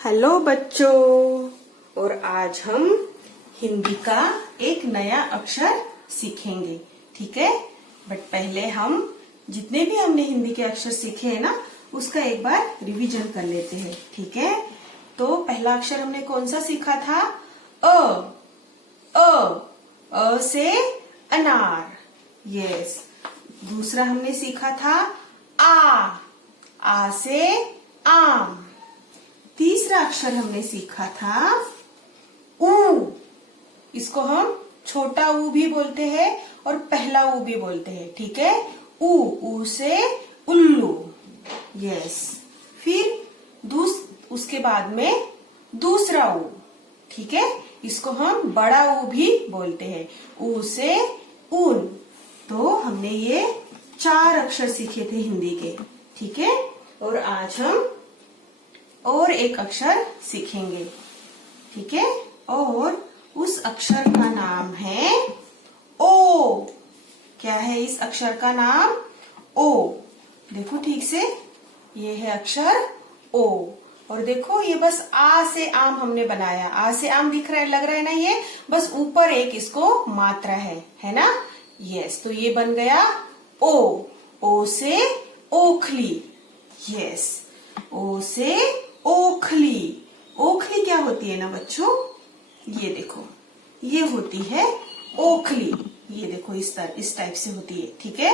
Hello बच्चों। और आज हम हिंदी का एक नया अक्षर सीखेंगे, ठीक है। बट पहले हम जितने भी हमने हिंदी के अक्षर सीखे हैं ना, उसका एक बार रिवीजन कर लेते हैं, ठीक है। तो पहला अक्षर हमने कौन सा सीखा था? अ से अनार, यस। दूसरा हमने सीखा था आ से आम। तीसरा अक्षर हमने सीखा था ऊ। इसको हम छोटा ऊ भी बोलते हैं और पहला ऊ भी बोलते हैं, ठीक है। ऊ से उल्लू, यस। फिर उसके बाद में दूसरा ऊ, ठीक है। इसको हम बड़ा ऊ भी बोलते हैं। ऊ से ऊन। तो हमने ये 4 अक्षर सीखे थे हिंदी के, ठीक है। और आज हम और एक अक्षर सीखेंगे, ठीक है। और उस अक्षर का नाम है ओ। क्या है इस अक्षर का नाम? ओ। देखो ठीक से, ये है अक्षर ओ। और देखो ये बस आ से आम हमने बनाया। आ से आम दिख रहा है, लग रहा है ना, ये बस ऊपर एक इसको मात्रा है ना। यस, तो ये बन गया ओ। ओ से ओखली, यस। ओ से ओखली। ओखली क्या होती है ना बच्चों? ये देखो, ये होती है ओखली। ये देखो इस टाइप से होती है, ठीक है।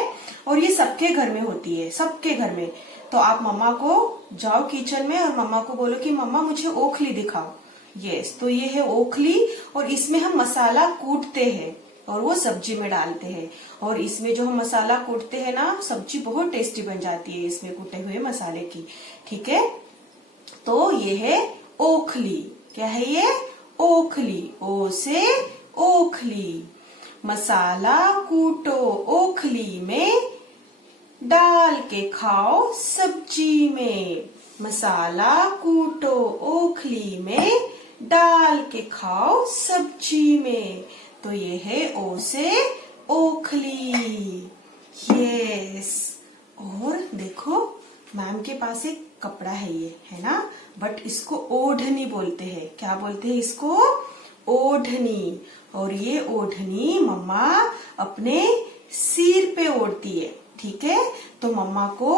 और ये सबके घर में होती है, सबके घर में। तो आप मम्मा को जाओ किचन में और मम्मा को बोलो कि मम्मा मुझे ओखली दिखाओ। यस, तो ये है ओखली। और इसमें हम मसाला कूटते हैं और वो सब्जी में डालते हैं। और इसमें जो हम मसाला कूटते हैं ना, सब्जी बहुत टेस्टी बन जाती है इसमें कूटे हुए मसाले की, ठीक है। तो ये है ओखली। क्या है ये? ओखली। ओ से ओखली। मसाला कूटो ओखली में, डाल के खाओ सब्जी में। मसाला कूटो ओखली में, डाल के खाओ सब्जी में। तो ये है ओ से ओखली, यस। और देखो, मैम के पास एक कपड़ा है, ये है ना, बट इसको ओढ़नी बोलते हैं। क्या बोलते हैं इसको? ओढ़नी। और ये ओढ़नी मम्मा अपने सिर पे ओढ़ती है, ठीक है। तो मम्मा को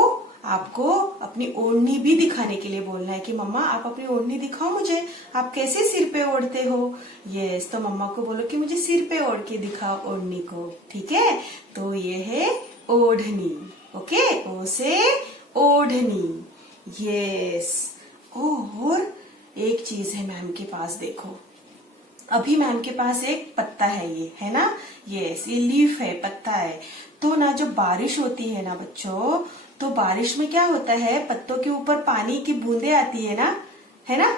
आपको अपनी ओढ़नी भी दिखाने के लिए बोलना है कि मम्मा आप अपनी ओढ़नी दिखाओ मुझे, आप कैसे सिर पे ओढ़ते हो। यस, तो मम्मा को बोलो कि मुझे सिर पे ओढ़ के दिखाओ ओढ़नी को, ठीक है। तो ये है ओढ़नी, ओके। ओ से ओढ़नी, यस। और एक चीज है मैम के पास, देखो। अभी मैम के पास एक पत्ता है, ये है ना, यस, ये लीफ है, पत्ता है। तो ना जब बारिश होती है ना बच्चों, तो बारिश में क्या होता है, पत्तों के ऊपर पानी की बूंदें आती है ना,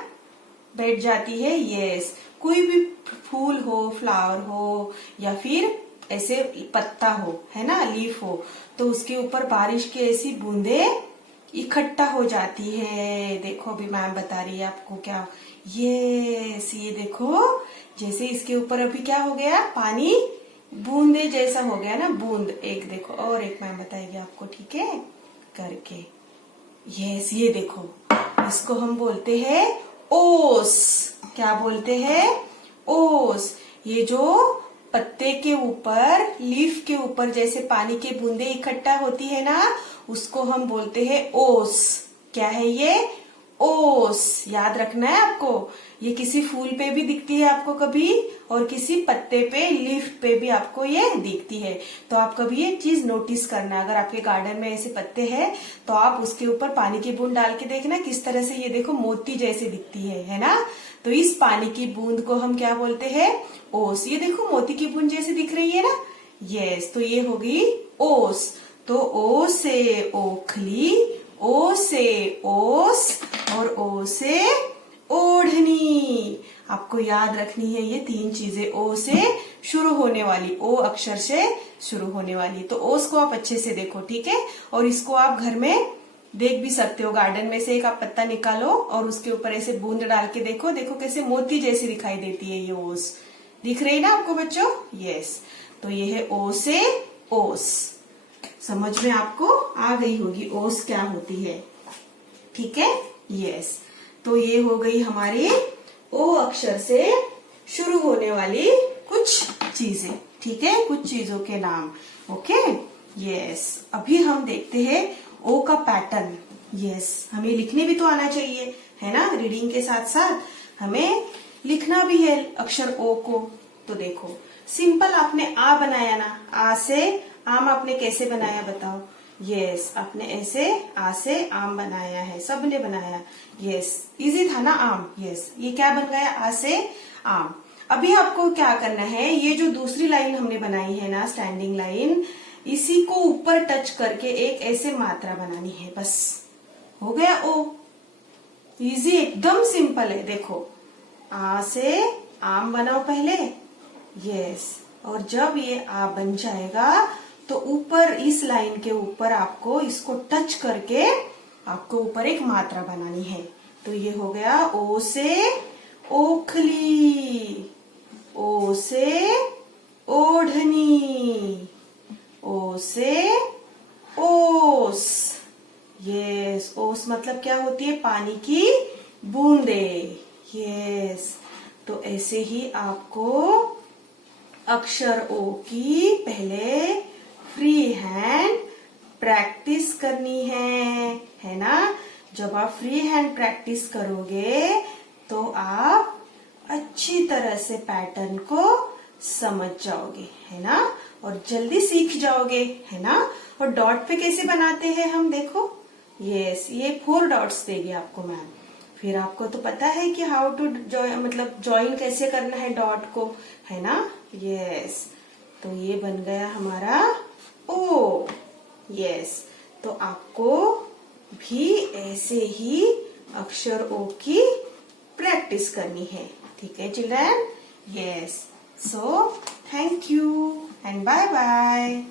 बैठ जाती है। यस, कोई भी फूल हो, फ्लावर हो, या फिर ऐसे पत्ता हो, है ना, लीफ हो, तो उसके ऊपर बारिश की ऐसी बूंदें इकट्ठा हो जाती है। देखो अभी मैम बता रही है आपको क्या। ये देखो, जैसे इसके ऊपर अभी क्या हो गया, पानी बूंदे जैसा हो गया ना, बूंद। एक देखो, और एक मैम बताएगी आपको, ठीक है, करके। यस, ये देखो, इसको हम बोलते हैं ओस। क्या बोलते हैं? ओस। ये जो पत्ते के ऊपर, लीफ के ऊपर जैसे पानी के बूंदे इकट्ठा होती है ना, उसको हम बोलते हैं ओस। क्या है ये? ओस। याद रखना है आपको। ये किसी फूल पे भी दिखती है आपको कभी, और किसी पत्ते पे, लीफ पे भी आपको ये दिखती है। तो आप कभी ये चीज नोटिस करना, अगर आपके गार्डन में ऐसे पत्ते हैं तो आप उसके ऊपर पानी की बूंद डाल के देखना किस तरह से, ये देखो, मोती जैसे दिखती है ना। तो इस पानी की बूंद को हम क्या बोलते हैं? ओस। ये देखो मोती की बूंद जैसे दिख रही है ना, यस। तो ये होगी ओस। तो ओ से ओखली, ओ से ओस, और ओ से ओढ़नी। आपको याद रखनी है ये 3 चीजें, ओ से शुरू होने वाली, ओ अक्षर से शुरू होने वाली। तो ओस को आप अच्छे से देखो, ठीक है। और इसको आप घर में देख भी सकते हो, गार्डन में से एक आप पत्ता निकालो और उसके ऊपर ऐसे बूंद डाल के देखो, देखो कैसे मोती जैसी दिखाई देती है ये ओस। दिख रही ना आपको बच्चों? यस। तो ये है ओ से ओस। समझ में आपको आ गई होगी ओस क्या होती है, ठीक है। यस। तो ये हो गई हमारी ओ अक्षर से शुरू होने वाली कुछ चीजें, ठीक है, कुछ चीजों के नाम। Okay, yes. अभी हम देखते हैं ओ का पैटर्न। यस, हमें लिखने भी तो आना चाहिए, है ना। रीडिंग के साथ साथ हमें लिखना भी है अक्षर ओ को। तो देखो, सिंपल आपने आ बनाया ना, आ से आम आपने कैसे बनाया बताओ। यस, आपने ऐसे आ से आम बनाया है, सबने बनाया। यस, इजी था ना आम। यस, ये क्या बन गया, आ से आम। अभी आपको क्या करना है, ये जो दूसरी लाइन हमने बनाई है ना, स्टैंडिंग लाइन, इसी को ऊपर टच करके एक ऐसे मात्रा बनानी है, बस हो गया ओ। इजी, एकदम सिंपल है। देखो, आ से आम बनाओ पहले। यस, और जब ये आ बन जाएगा तो ऊपर इस लाइन के ऊपर आपको इसको टच करके आपको ऊपर एक मात्रा बनानी है। तो ये हो गया ओ से ओखली, ओ से ओढ़नी, ओ से ओस। यस, ओस मतलब क्या होती है, पानी की बूंदे। यस, तो ऐसे ही आपको अक्षर ओ की पहले फ्री हैंड प्रैक्टिस करनी है ना। जब आप फ्री हैंड प्रैक्टिस करोगे तो आप अच्छी तरह से पैटर्न को समझ जाओगे, है ना, और जल्दी सीख जाओगे, है ना। और डॉट पे कैसे बनाते हैं हम, देखो। यस, ये 4 डॉट्स देगी आपको मैम। फिर आपको तो पता है कि हाउ टू मतलब ज्वाइन कैसे करना है डॉट को, है ना। यस, तो ये बन गया हमारा ओ। यस, तो आपको भी ऐसे ही अक्षर ओ की प्रैक्टिस करनी है, ठीक है children. Yes, so thank you and bye bye.